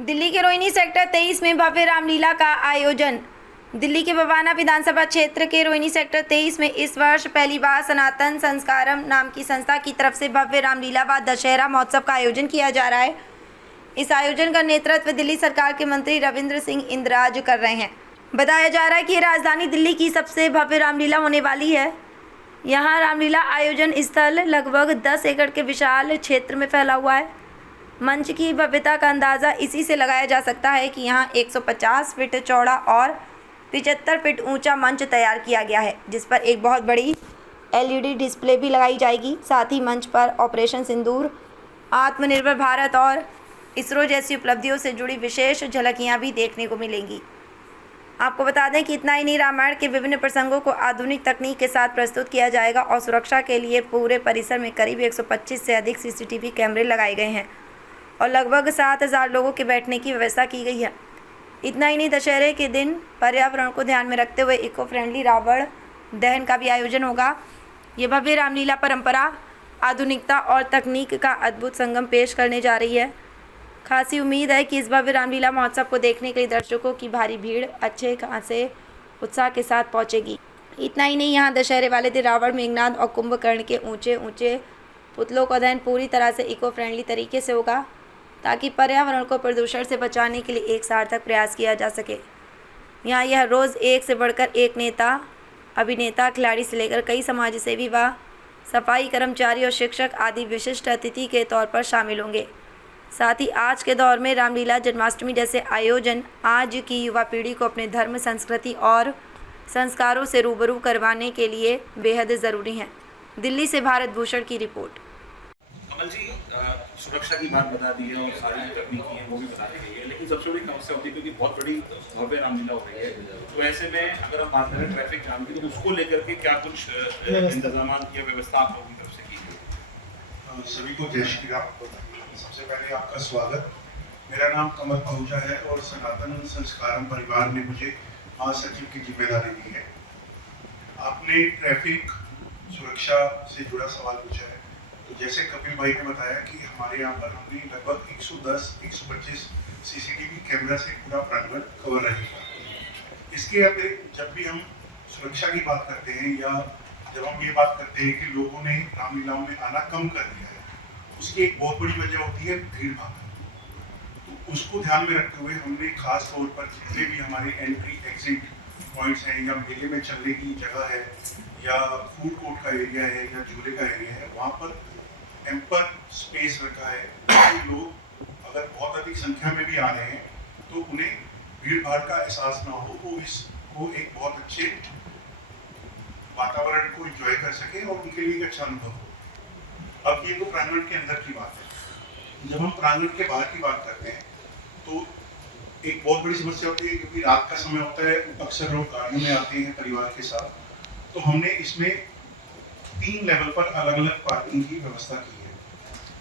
दिल्ली के रोहिणी सेक्टर 23 में भव्य रामलीला का आयोजन। दिल्ली के बवाना विधानसभा क्षेत्र के रोहिणी सेक्टर 23 में इस वर्ष पहली बार सनातन संस्कारम नाम की संस्था की तरफ से भव्य रामलीला व दशहरा महोत्सव का आयोजन किया जा रहा है। इस आयोजन का नेतृत्व दिल्ली सरकार के मंत्री रविंद्र सिंह इंदिराज कर रहे हैं। बताया जा रहा है कि राजधानी दिल्ली की सबसे भव्य रामलीला होने वाली है। यहाँ रामलीला आयोजन स्थल लगभग 10 एकड़ के विशाल क्षेत्र में फैला हुआ है। मंच की भव्यता का अंदाज़ा इसी से लगाया जा सकता है कि यहाँ 150 फीट चौड़ा और 75 फीट ऊंचा मंच तैयार किया गया है, जिस पर एक बहुत बड़ी LED डिस्प्ले भी लगाई जाएगी। साथ ही मंच पर ऑपरेशन सिंदूर, आत्मनिर्भर भारत और इसरो जैसी उपलब्धियों से जुड़ी विशेष झलकियाँ भी देखने को मिलेंगी। आपको बता दें कि इतना ही नहीं, रामायण के विभिन्न प्रसंगों को आधुनिक तकनीक के साथ प्रस्तुत किया जाएगा और सुरक्षा के लिए पूरे परिसर में करीब 125 से अधिक CCTV कैमरे लगाए गए हैं और लगभग 7,000 लोगों के बैठने की व्यवस्था की गई है। इतना ही नहीं, दशहरे के दिन पर्यावरण को ध्यान में रखते हुए इको फ्रेंडली रावण दहन का भी आयोजन होगा। ये भव्य रामलीला परंपरा, आधुनिकता और तकनीक का अद्भुत संगम पेश करने जा रही है। खासी उम्मीद है कि इस भव्य रामलीला महोत्सव को देखने के लिए दर्शकों की भारी भीड़ अच्छे खासे उत्साह के साथ पहुंचेगी। इतना ही नहीं, यहाँ दशहरे वाले दिन रावण, मेघनाद और कुंभकर्ण के ऊंचे ऊंचे पुतलों का दहन पूरी तरह से इको फ्रेंडली तरीके से होगा, ताकि पर्यावरण को प्रदूषण से बचाने के लिए एक सार्थक प्रयास किया जा सके। यहाँ यह रोज़ एक से बढ़कर एक नेता, अभिनेता, खिलाड़ी से लेकर कई समाजसेवी व सफाई कर्मचारी और शिक्षक आदि विशिष्ट अतिथि के तौर पर शामिल होंगे। साथ ही आज के दौर में रामलीला, जन्माष्टमी जैसे आयोजन आज की युवा पीढ़ी को अपने धर्म, संस्कृति और संस्कारों से रूबरू करवाने के लिए बेहद ज़रूरी हैं। दिल्ली से भारत भूषण की रिपोर्ट। कमल जी, सुरक्षा की बात बता दी है और सारी जो तकनीकी है वो भी बता दी गई है, लेकिन सबसे बड़ी समस्या होती है क्योंकि बहुत बड़ी भव्य रामलीला हो रही है, तो ऐसे में अगर हम बात करें ट्रैफिक जाम की, तो उसको लेकर के क्या कुछ इंतजाम या व्यवस्था आप लोगों की तरफ से की गई? सभी को जय श्री राम। सबसे पहले आपका स्वागत। मेरा नाम कमल आहूजा है और सनातन संस्कारम परिवार ने मुझे महासचिव की जिम्मेदारी दी है। आपने ट्रैफिक सुरक्षा से जुड़ा सवाल पूछा है, तो जैसे कपिल भाई ने बताया कि हमारे यहाँ पर हमने लगभग 110-125 CCTV कैमरा से पूरा प्रांगण कवर रहेगा। इसके अतिरिक्त जब भी हम सुरक्षा की बात करते हैं या जब हम ये बात करते हैं कि लोगों ने रामलीलाओं में आना कम कर दिया है, उसकी एक बहुत बड़ी वजह होती है भीड़ भाड़। तो उसको ध्यान में रखते हुए हमने खास तौर पर जितने भी हमारे एंट्री एग्जिट पॉइंट्स हैं या मेले में चलने की जगह है या फूड कोर्ट का एरिया है या झूले का एरिया है, वहाँ पर एम्पर स्पेस रखा है कि लोग अगर बहुत अधिक संख्या में भी आ रहे हैं तो उन्हें भीड़ भाड़ का एहसास ना हो, वो इसको एक बहुत अच्छे वातावरण को एंजॉय कर सके और उनके लिए एक अच्छा अनुभव हो। अब ये तो प्रांगण के अंदर की बात है। जब हम प्रांगण के बाहर की बात करते हैं तो एक बहुत बड़ी समस्या होती है, क्योंकि रात का समय होता है, अक्सर लोग गाड़ियों में आते हैं परिवार के साथ, तो हमने इसमें 3 लेवल पर अलग अलग पार्किंग की व्यवस्था की है,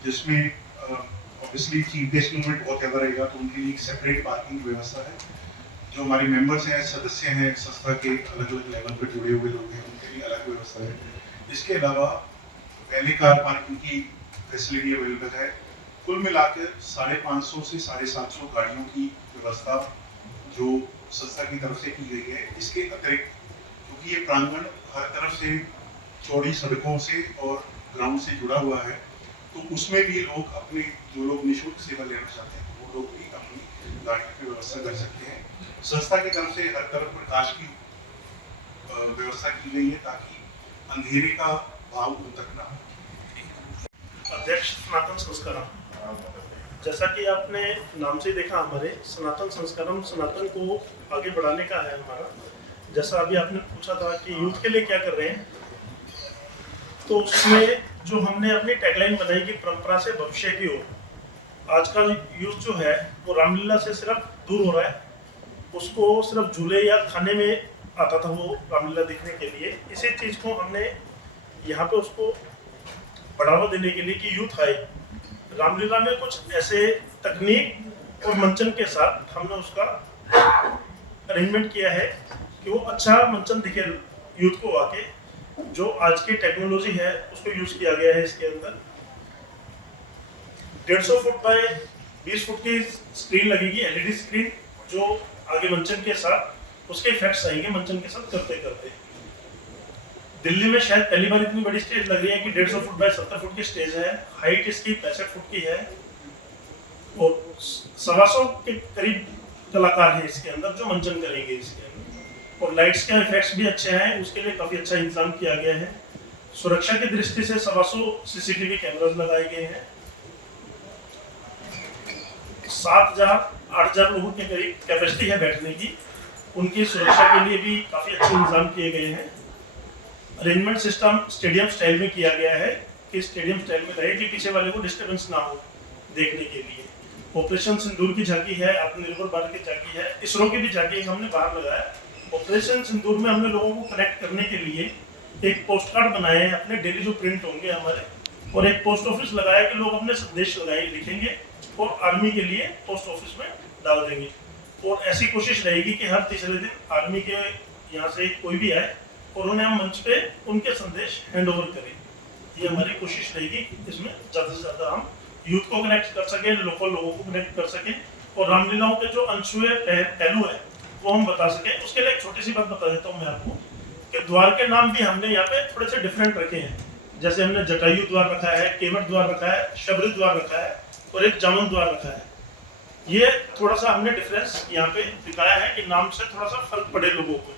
जिसमें ऑब्वियसली चीफ गेस्ट मूवमेंट बहुत ज़्यादा रहेगा तो उनके लिए एक सेपरेट पार्किंग व्यवस्था है। जो हमारे मेंबर्स हैं, सदस्य हैं संस्था के, अलग अलग लेवल पर जुड़े हुए लोग हैं, उनके लिए अलग व्यवस्था है। इसके अलावा पहले कार पार्किंग की फैसिलिटी अवेलेबल है। कुल मिलाकर 550 से 750 गाड़ियों की व्यवस्था जो संस्था की तरफ से की गई है। इसके अतिरिक्त क्योंकि ये प्रांगण हर तरफ से चौड़ी सड़कों से और ग्राउंड से जुड़ा हुआ है, तो उसमें भी लोग अपने जो लोग निःशुल्क सेवा लेना चाहते हैं वो लोग भी अपनी गाड़ियों की व्यवस्था कर सकते हैं। संस्था की तरफ से हर तरफ प्रकाश की व्यवस्था की गई है ताकि अंधेरे का भाव उन तक ना हो। अध्यक्ष सनातन संस्कारम, जैसा कि आपने नाम से देखा, हमारे सनातन संस्कारम सनातन को आगे बढ़ाने का है हमारा। जैसा अभी आपने पूछा था कि यूथ के लिए क्या कर रहे हैं, तो उसमें जो हमने अपनी टैगलाइन बनाई कि परंपरा से भविष्य की ओर। आजकल यूथ जो है वो रामलीला से सिर्फ दूर हो रहा है, उसको सिर्फ झूले या खाने में आता था वो रामलीला देखने के लिए। इसी चीज़ को हमने यहाँ पे उसको बढ़ावा देने के लिए कि यूथ आए रामलीला में, कुछ ऐसे तकनीक और मंचन के साथ हमने उसका अरेंजमेंट किया है कि वो अच्छा मंचन दिखे यूथ को आके। जो आज की टेक्नोलॉजी है उसको यूज किया गया है। इसके अंदर 150 फुट बाय 20 फुट की स्क्रीन लगेगी, एलईडी स्क्रीन, जो आगे मंचन के साथ उसके इफेक्ट्स आएंगे मंचन के साथ करते करते। दिल्ली में शायद पहली बार इतनी बड़ी स्टेज लग रही है कि 150 फुट बाय 70 फुट की स्टेज है, हाइट इसकी 65 फुट की है और 125 के करीब कलाकार हैं इसके अंदर जो मंचन करेंगे इसके अंदर। और लाइट्स के इफेक्ट्स भी अच्छे हैं, उसके लिए काफी अच्छा इंतजाम किया गया है। सुरक्षा की दृष्टि से 125 सीसीटीवी कैमरास लगाए गए हैं। 7,000-8,000 लोगों के करीब कैपेसिटी है बैठने की, उनकी सुरक्षा के लिए भी काफी अच्छे इंतजाम किए गए हैं। अरेंजमेंट सिस्टम स्टेडियम स्टाइल में किया गया है कि स्टेडियम स्टाइल में रहे कि पीछे वाले को डिस्टर्बेंस ना हो देखने के लिए। ऑपरेशन सिंदूर की झांकी है, आत्मनिर्भर भारत की झांकी है, इसरो की भी झांकी हमने बाहर लगाया। ऑपरेशन सिंदूर में हमने लोगों को कनेक्ट करने के लिए एक पोस्ट कार्ड बनाए हैं अपने, डेली जो प्रिंट होंगे हमारे, और एक पोस्ट ऑफिस लगाया कि लोग अपने संदेश लगाए लिखेंगे और आर्मी के लिए पोस्ट ऑफिस में डाल देंगे। और ऐसी कोशिश रहेगी कि हर तीसरे दिन आर्मी के यहाँ से कोई भी आए और उन्हें हम मंच पे उनके संदेश हैंड ओवर करें। ये हमारी कोशिश रहेगी कि इसमें ज़्यादा से ज़्यादा हम यूथ को कनेक्ट कर सकें, लोकल लोगों को कनेक्ट कर सकें और रामलीलाओं के जो अनछुए पहलू है वो हम बता सकें। उसके लिए एक छोटी सी बात बता देता हूँ मैं आपको कि द्वार के नाम भी हमने यहाँ पे थोड़े से डिफरेंट रखे हैं। जैसे हमने जटायु द्वार रखा है, केवट द्वार रखा है, शबरी द्वार रखा है और एक जामुन द्वार रखा है। ये थोड़ा सा हमने डिफरेंस यहाँ पे दिखाया है कि नाम से थोड़ा सा फर्क पड़े लोगों को,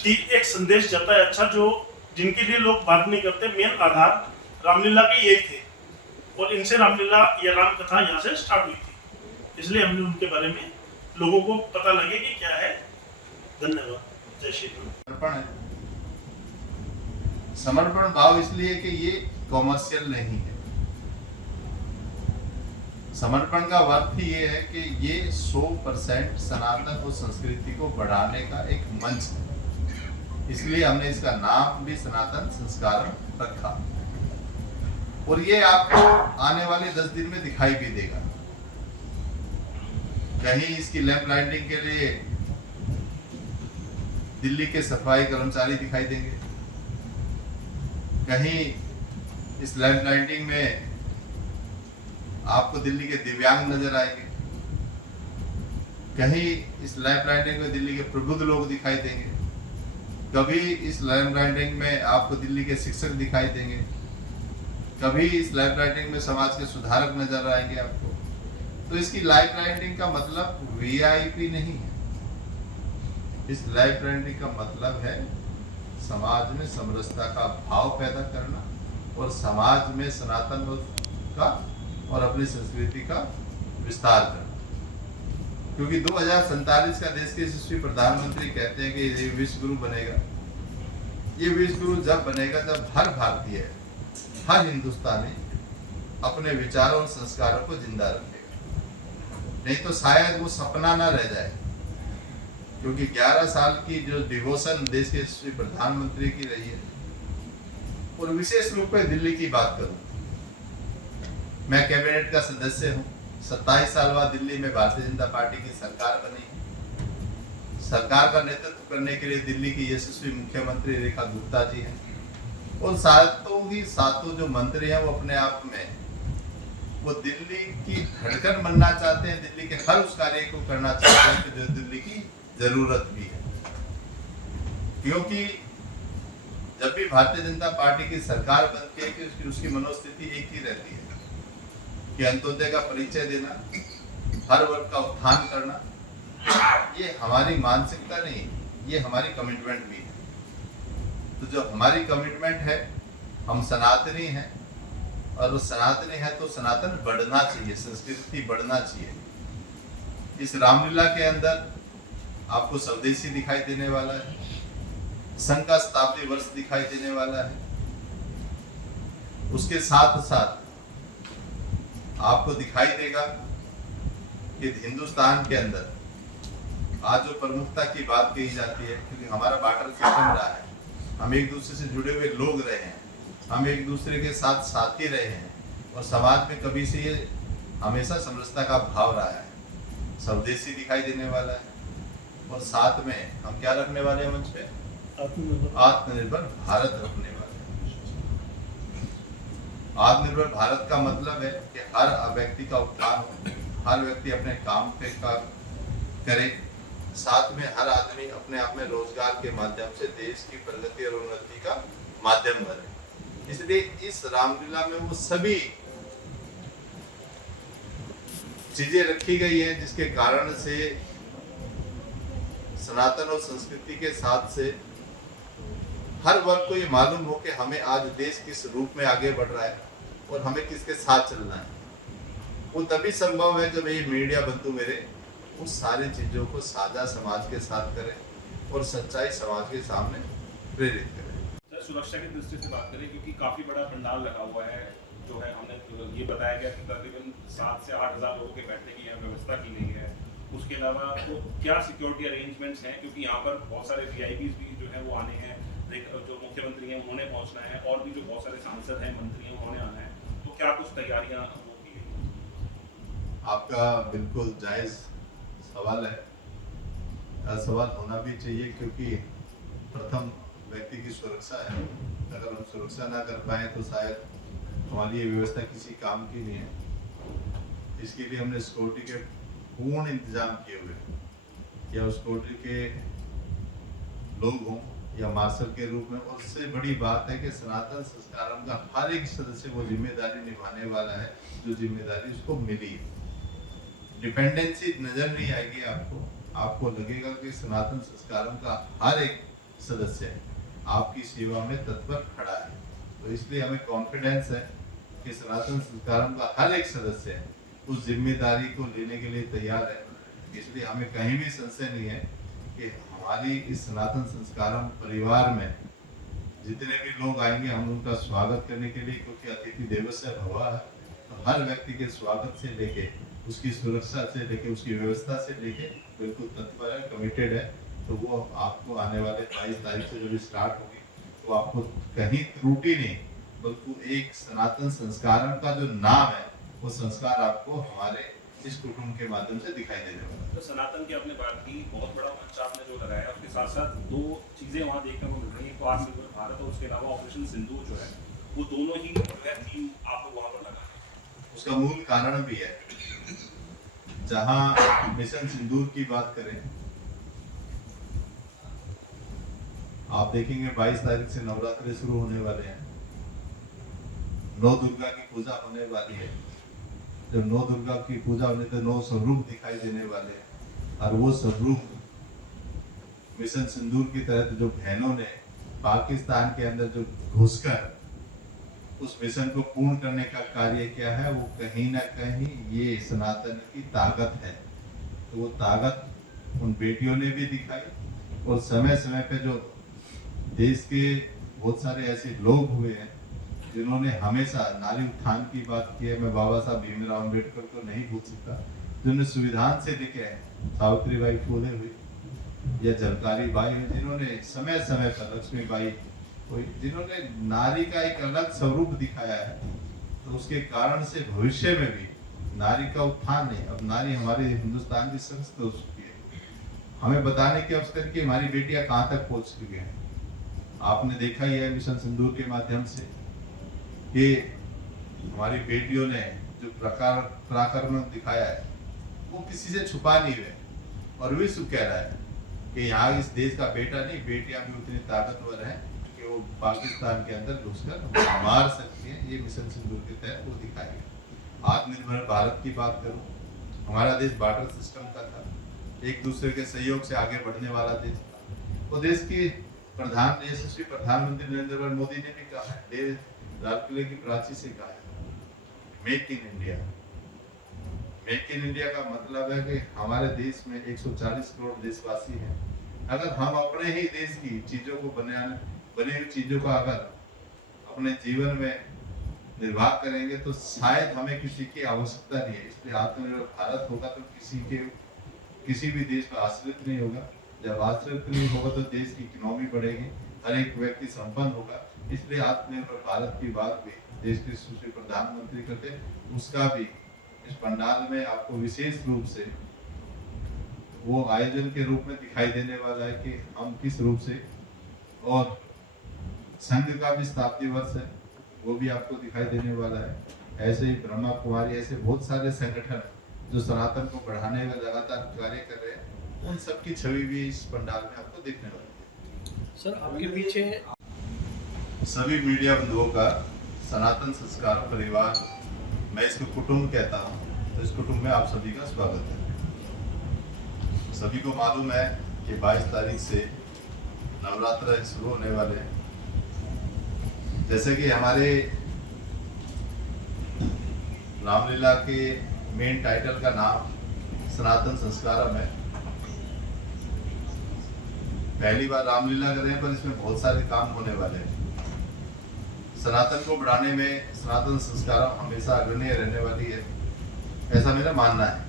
कि एक संदेश जाता है अच्छा, जो जिनके लिए लोग बात नहीं करते। मेन आधार रामलीला के यही थे और इनसे रामलीला या राम कथा यहाँ से स्टार्ट हुई थी, इसलिए हमने उनके बारे में लोगों को पता लगे कि क्या है। धन्यवाद। जय श्री राम। समर्पण है, समर्पण भाव इसलिए कि ये कॉमर्शियल नहीं है। समर्पण का अर्थ ही ये है कि ये 100% सनातन और संस्कृति को बढ़ाने का एक मंच है, इसलिए हमने इसका नाम भी सनातन संस्कारम रखा। और ये आपको आने वाले 10 दिन में दिखाई भी देगा। कहीं इसकी लैंप लाइटिंग के लिए दिल्ली के सफाई कर्मचारी दिखाई देंगे, कहीं इस लैंप लाइटिंग में आपको दिल्ली के दिव्यांग नजर आएंगे, कहीं इस लैंप लाइटिंग में दिल्ली के प्रबुद्ध लोग दिखाई देंगे, कभी इस लैंप लाइटिंग में आपको दिल्ली के शिक्षक दिखाई देंगे, कभी इस लाइफ राइटिंग में समाज के सुधारक नजर आएंगे आपको। तो इसकी लाइफ राइटिंग का मतलब वीआईपी नहीं है। इस लाइफ राइटिंग का मतलब है समाज में समरसता का भाव पैदा करना और समाज में सनातन का और अपनी संस्कृति का विस्तार करना। क्योंकि 2047 का देश के यशस्वी प्रधानमंत्री कहते हैं कि ये विश्व गुरु बनेगा। ये विश्व गुरु जब बनेगा जब हर भारतीय, हर हिंदुस्तानी अपने विचारों और संस्कारों को जिंदा रखेगा। नहीं तो शायद वो सपना ना रह जाए। क्योंकि 11 साल की जो डिवोशन देश के प्रधानमंत्री की रही है, और विशेष रूप में दिल्ली की बात करूं, मैं कैबिनेट का सदस्य हूं। 27 साल बाद दिल्ली में भारतीय जनता पार्टी की सरकार बनी। सरकार का नेतृत्व करने के लिए दिल्ली की यशस्वी मुख्यमंत्री रेखा गुप्ता जी हैं। और सातों जो मंत्री हैं वो अपने आप में वो दिल्ली की धड़कन बनना चाहते हैं, दिल्ली के हर उस कार्य को करना चाहते हैं जो दिल्ली की जरूरत भी है। क्योंकि जब भी भारतीय जनता पार्टी की सरकार बनती है कि उसकी मनोस्थिति एक ही रहती है कि अंत्योदय का परिचय देना, हर वर्ग का उत्थान करना। ये हमारी मानसिकता नहीं, ये हमारी कमिटमेंट भी है। तो जो हमारी कमिटमेंट है, हम सनातनी हैं और वो सनातनी है तो सनातन बढ़ना चाहिए, संस्कृति बढ़ना चाहिए। इस रामलीला के अंदर आपको स्वदेशी दिखाई देने वाला है, संघ का शताब्दी वर्ष दिखाई देने वाला है। उसके साथ साथ आपको दिखाई देगा कि हिंदुस्तान के अंदर आज जो प्रमुखता की बात कही जाती है, क्योंकि हमारा बार्टर सिस्टम रहा है, हम एक दूसरे से जुड़े हुए लोग रहे हैं, हम एक दूसरे के साथ साथी रहे हैं और समाज में कभी से ये हमेशा समरसता का भाव रहा है। स्वदेशी दिखाई देने वाला है और साथ में हम क्या रखने वाले हैं मंच पे? आत्मनिर्भर भारत रखने वाले हैं। आत्मनिर्भर भारत का मतलब है कि हर व्यक्ति का उत्थान हो, हर व्यक्ति अपने काम पे का करे, साथ में हर आदमी अपने आप में रोजगार के माध्यम से देश की प्रगति और उन्नति का माध्यम बने। इसलिए इस रामलीला में वो सभी चीजें रखी गई हैं जिसके कारण से सनातन और संस्कृति के साथ से हर वर्ग को ये मालूम हो कि हमें आज देश किस रूप में आगे बढ़ रहा है और हमें किसके साथ चलना है। वो तभी संभव है जब ये मीडिया बंधु मेरे उस सारी चीजों को साझा समाज के साथ करें और सच्चाई समाज के सामने प्रेरित करें। सर, सुरक्षा की दृष्टि से बात करें, क्योंकि काफी बड़ा पंडाल लगा हुआ है, जो है हमने ये बताया गया कि तकरीबन 7 से 8 हज़ार लोगों के बैठने की यहाँ व्यवस्था की गई है। उसके अलावा तो क्या सिक्योरिटी अरेंजमेंट्स हैं, क्योंकि यहाँ पर बहुत सारे VIPs भी जो है वो आने हैं, जो मुख्यमंत्री हैं उन्होंने पहुँचना है, और भी जो बहुत सारे सांसद हैं, मंत्री हैं, उन्होंने आना है, तो क्या कुछ तैयारियाँ वो की गई? आपका बिल्कुल जायज़ सवाल है, सवाल होना भी चाहिए, क्योंकि प्रथम व्यक्ति की सुरक्षा है। अगर हम सुरक्षा ना कर पाए तो शायद हमारी ये व्यवस्था किसी काम की नहीं है। इसके लिए हमने सिक्योरिटी के पूर्ण इंतजाम किए हुए हैं, या उस सिक्योरिटी के लोग हों या मार्शल के रूप में। और उससे बड़ी बात है कि सनातन संस्कारम का हर एक सदस्य वो जिम्मेदारी निभाने वाला है जो जिम्मेदारी उसको मिली है। डिपेंडेंसी नजर नहीं आएगी आपको लगेगा कि सनातन संस्कारम का हर एक सदस्य आपकी सेवा में तत्पर खड़ा है। तो इसलिए हमें कॉन्फिडेंस है कि सनातन संस्कारम का हर एक सदस्य उस जिम्मेदारी को लेने के लिए तैयार है। इसलिए हमें कहीं भी संशय नहीं है कि हमारी इस सनातन संस्कारम परिवार में जितने भी लोग आएंगे हम उनका स्वागत करने के लिए, क्योंकि अतिथि देवस्य भव है, तो हर व्यक्ति के स्वागत से लेके उसकी सुरक्षा से लेके उसकी व्यवस्था से लेके बिल्कुल तत्पर है, कमिटेड है। तो वो आपको आने वाले 22 तारीख से जब स्टार्ट होगी तो आपको कहीं त्रुटि नहीं, बल्कि एक सनातन संस्कारम का जो नाम है वो संस्कार आपको हमारे इस कुटुंब के माध्यम से दिखाई देने वाला है। तो सनातन की आपने बात की, बहुत बड़ा मंच आपने जो लगाया, उसके साथ साथ 2 चीज़ें वहाँ देखने को मिल रही हैं, तो आत्मनिर्भर भारत और उसके अलावा ऑपरेशन सिंदूर जो है, वो दोनों ही जो है थीम आप लोग वहाँ पर लगा है। उसका मूल कारण भी है, जहाँ मिशन सिंदूर की बात करें, आप देखेंगे 22 तारीख से नवरात्रि शुरू होने वाले हैं, 9 दुर्गा की पूजा होने वाली है। जब 9 दुर्गा की पूजा होने तो 9 स्वरूप दिखाई देने वाले हैं, और वो स्वरूप मिशन सिंदूर की तहत जो बहनों ने पाकिस्तान के अंदर जो घुसकर उस मिशन को पूर्ण करने का कार्य किया है, वो कहीं ना कहीं ये सनातन की ताकत है। तो वो ताकत उन बेटियों ने भी दिखाई, और समय समय पे जो देश के बहुत सारे ऐसे लोग हुए हैं जिन्होंने हमेशा नारी उत्थान की बात की है। मैं बाबा साहब भीमराव अम्बेडकर को नहीं भूल सकता, जिन्होंने संविधान से लेके सावित्रीबाई फुले हुई या झलकारी बाई हुई, जिन्होंने समय समय पर लक्ष्मीबाई हुई, जिन्होंने नारी का एक अलग स्वरूप दिखाया है। तो उसके कारण से भविष्य में भी नारी का उत्थान नहीं, अब नारी हमारे हिंदुस्तान की सशक्त हो चुकी है। हमें बताने के अवसर की हमारी बेटियां कहाँ तक पहुंच चुकी हैं। आपने देखा ही है मिशन सिंदूर के माध्यम से कि हमारी बेटियों ने जो पराक्रम दिखाया है वो किसी से छुपा नहीं हुए, और विश्व कह रहा है कि यहाँ इस देश का बेटा नहीं, बेटियां भी उतनी ताकतवर हैं कि वो पाकिस्तान के अंदर घुसकर मार सकती हैं। ये मिशन सिंदूर के तहत वो दिखाएगा। आत्मनिर्भर भारत की बात करूं, हमारा देश बार्टर सिस्टम का था, एक दूसरे के सहयोग से आगे बढ़ने वाला देश था। वो देश की यशस्वी प्रधानमंत्री नरेंद्र मोदी ने भी कहा है, लाल किले की प्राची से कहा है, make in India. Make in India का मतलब है कि हमारे देश में 140 करोड़ देशवासी हैं। अगर हम अपने ही देश की चीजों को बनी हुई चीजों का अगर अपने जीवन में निर्वाह करेंगे तो शायद हमें किसी की आवश्यकता नहीं है। इसलिए आत्मनिर्भर भारत होगा तो किसी भी देश पर आश्रित नहीं होगा। जब आश्रित नहीं होगा तो देश की इकोनॉमी बढ़ेगी, हर एक व्यक्ति संपन्न होगा। इसलिए आत्मनिर्भर भारत की बात भी देश के यशस्वी प्रधानमंत्री करते, उसका भी इस पंडाल में आपको विशेष रूप से वो आयोजन के रूप में दिखाई देने वाला है कि हम किस रूप से, और संघ का भी शताब्दी वर्ष है, वो भी आपको दिखाई देने वाला है। ऐसे ही ब्रह्मा कुमारी, ऐसे बहुत सारे संगठन जो सनातन को बढ़ाने में लगातार कार्य कर रहे हैं, उन सब की छवि भी इस पंडाल में आपको देखने वाली है। सर आपके पीछे सभी मीडिया बंधुओं का सनातन संस्कार परिवार, मैं इसको कुटुंब कहता हूँ, तो इस कुटुंब में आप सभी का स्वागत है। सभी को मालूम है कि 22 तारीख से नवरात्र शुरू होने वाले हैं। जैसे कि हमारे रामलीला के मेन टाइटल का नाम सनातन संस्कारम है। पहली बार रामलीला कर रहे हैं, पर इसमें बहुत सारे काम होने वाले हैं। सनातन को बढ़ाने में सनातन संस्कारम हमेशा अग्रणी रहने वाली है, ऐसा मेरा मानना है।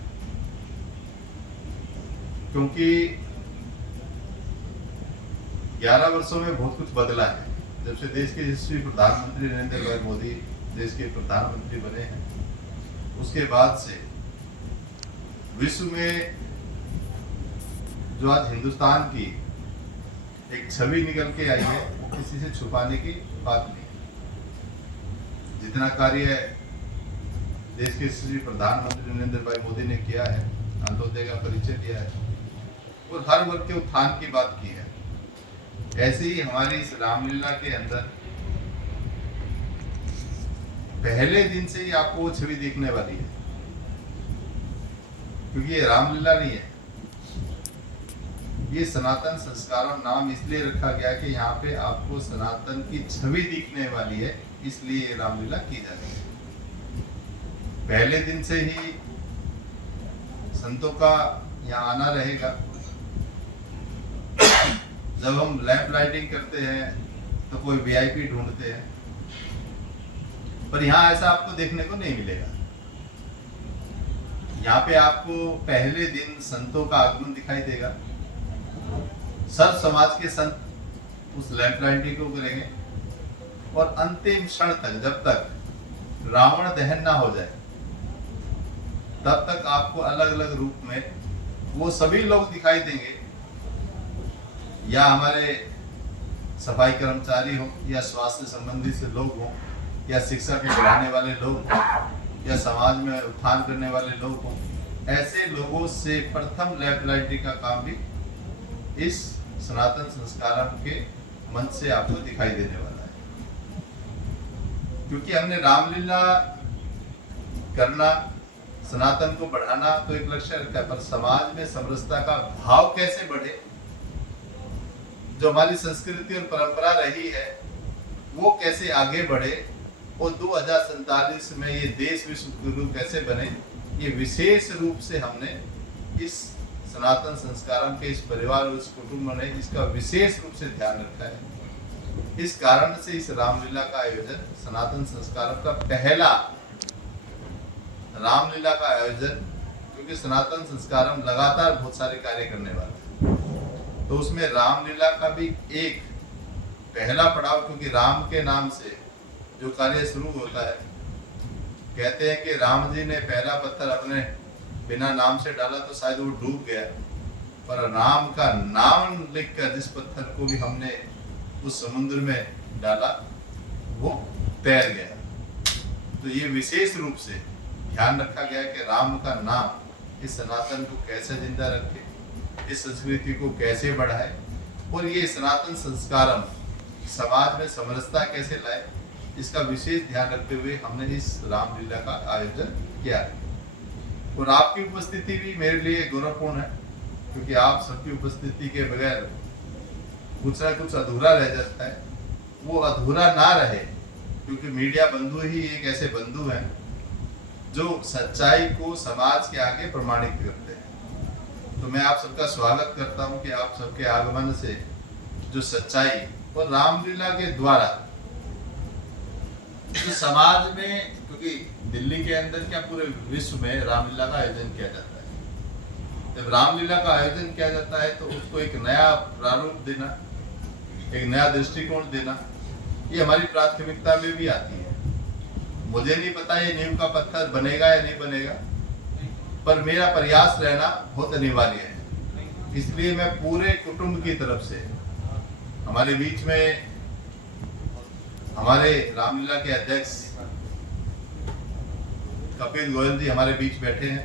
क्योंकि 11 वर्षों में बहुत कुछ बदला है। जब से देश के यशस्वी प्रधानमंत्री नरेंद्र भाई मोदी देश के प्रधानमंत्री बने हैं, उसके बाद से विश्व में जो आज हिंदुस्तान की एक छवि निकल के आई है, वो किसी से छुपाने की बात नहीं। जितना कार्य देश के यशस्वी प्रधानमंत्री नरेंद्र भाई मोदी ने किया है, अंत्योदय का परिचय दिया है और हर वर्ग के उत्थान की बात की है। ऐसे ही हमारी इस रामलीला के अंदर पहले दिन से ही आपको वो छवि देखने वाली है। क्योंकि ये रामलीला नहीं है, ये सनातन संस्कारम नाम इसलिए रखा गया कि यहाँ पे आपको सनातन की छवि दिखने वाली है, इसलिए ये रामलीला की जा रही है। पहले दिन से ही संतों का यहाँ आना रहेगा। जब हम लैंप लाइटिंग करते हैं तो कोई वीआईपी ढूंढते हैं, पर यहाँ ऐसा आपको देखने को नहीं मिलेगा। यहाँ पे आपको पहले दिन संतों का आगमन दिखाई देगा। सर्व समाज के संत उस लैंप लाइटिंग को करेंगे और अंतिम क्षण तक, जब तक रावण दहन ना हो जाए, तब तक आपको अलग अलग रूप में वो सभी लोग दिखाई देंगे। या हमारे सफाई कर्मचारी हो, या स्वास्थ्य संबंधी से लोग हों, या शिक्षा के बढ़ाने वाले लोग हों, या समाज में उत्थान करने वाले लोग हों, ऐसे लोगों से प्रथम लैंप लाइटिंग का काम भी इस सनातन संस्कारम के मंच से आपको दिखाई देने वाला है। क्योंकि हमने रामलीला करना, सनातन को बढ़ाना तो एक लक्ष्य रखा है, पर समाज में समरसता का भाव कैसे बढ़े, जो हमारी संस्कृति और परंपरा रही है वो कैसे आगे बढ़े, और 2047 में ये देश विश्व गुरु कैसे बने, ये विशेष रूप से हमने इस सनातन संस्कारम के इस परिवार और इस कुटुंब ने इसका विशेष रूप से ध्यान रखा है। इस कारण से इस रामलीला का आयोजन, सनातन संस्कारम का पहला रामलीला का आयोजन, क्योंकि सनातन संस्कारम लगातार बहुत सारे कार्य करने वाला है, तो उसमें रामलीला का भी एक पहला पड़ाव, क्योंकि राम के नाम से जो कार्य शुरू होता है, कहते हैं कि राम जी ने पहला पत्थर अपने बिना नाम से डाला तो शायद वो डूब गया, पर राम का नाम लिखकर जिस पत्थर को भी हमने उस समुद्र में डाला वो तैर गया। तो ये विशेष रूप से ध्यान रखा गया कि राम का नाम इस सनातन को कैसे जिंदा रखे, इस संस्कृति को कैसे बढ़ाए, और ये सनातन संस्कारम समाज में समरसता कैसे लाए, इसका विशेष ध्यान रखते हुए हमने इस रामलीला का आयोजन किया है। और आपकी उपस्थिति भी मेरे लिए गौरवपूर्ण है, क्योंकि आप सबकी उपस्थिति के बगैर कुछ ना कुछ अधूरा रह जाता है। वो अधूरा ना रहे, क्योंकि मीडिया बंधु ही एक ऐसे बंधु हैं जो सच्चाई को समाज के आगे प्रमाणित करते हैं। तो मैं आप सबका स्वागत करता हूं कि आप सबके आगमन से जो सच्चाई और रामलीला के द्वारा जो समाज में, क्योंकि दिल्ली के अंदर क्या पूरे विश्व में रामलीला का आयोजन किया जाता है। जब रामलीला का आयोजन किया जाता है तो उसको एक नया प्रारूप देना, एक नया दृष्टिकोण देना, ये हमारी प्राथमिकता में भी आती है। मुझे नहीं पता ये नींव का पत्थर बनेगा या नहीं बनेगा, पर मेरा प्रयास रहना बहुत अनिवार्य है। इसलिए मैं पूरे कुटुंब की तरफ से, हमारे बीच में हमारे रामलीला के अध्यक्ष कपिल गोयल जी हमारे बीच बैठे हैं,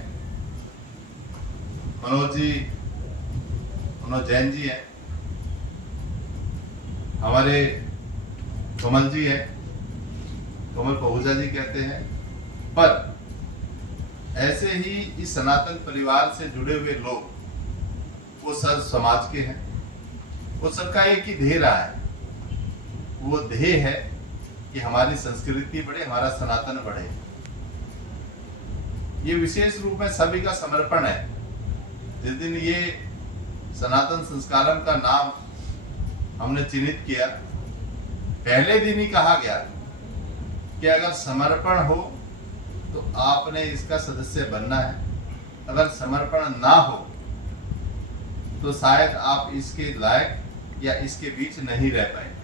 मनोज जैन जी हैं, हमारे कमल जी हैं, कमल पहूजा जी कहते हैं। पर ऐसे ही इस सनातन परिवार से जुड़े हुए लोग वो सब समाज के हैं, वो सबका एक ही ध्येय रहा है, वो ध्येय है कि हमारी संस्कृति बढ़े, हमारा सनातन बढ़े। ये विशेष रूप में सभी का समर्पण है। जिस दिन ये सनातन संस्कारम का नाम हमने चिन्हित किया, पहले दिन ही कहा गया कि अगर समर्पण हो तो आपने इसका सदस्य बनना है, अगर समर्पण ना हो तो शायद आप इसके लायक या इसके बीच नहीं रह पाएंगे।